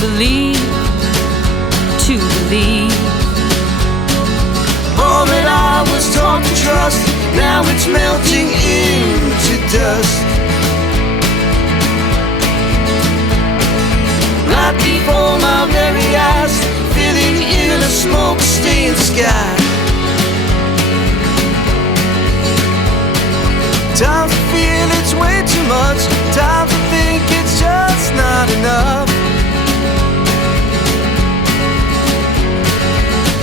believe, to believe. All that I was taught to trust, now it's melting into dust. Right before my very eyes, filling in a smoke-stained sky. Time to feel it's way too much, time to think it's just not enough.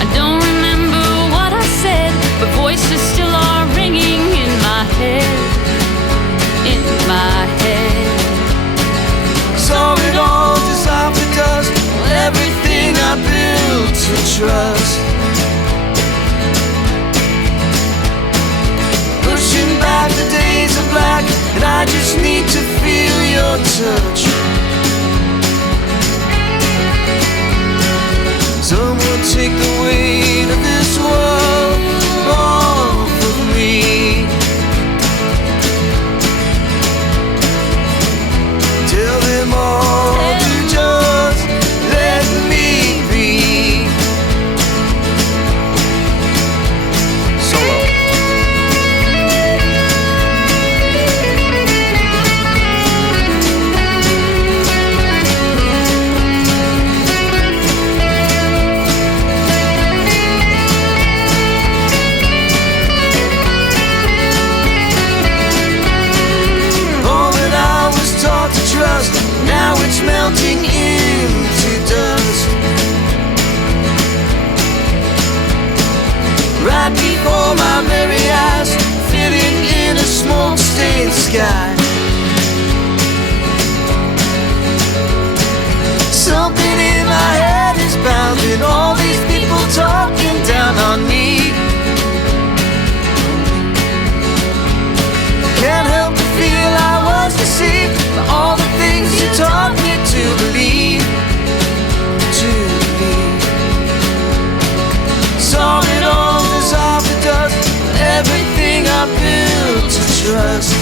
I don't remember what I said, but voices still are ringing in my head, in my head. Saw it all dissolve to dust, everything I built to trust. Pushing back the days of black, and I just need to feel your touch. Someone take the weight of this world off of me. Tell them all to just let me be. Solo. Now it's melting into dust. Right before my very eyes, filling in a smoke-stained sky. Something in my head is pounding, all these people talking down on me. Can't help but feel I was deceived by all the things you taught me to believe, to believe. Saw it all dissolve to dust, everything I built to trust.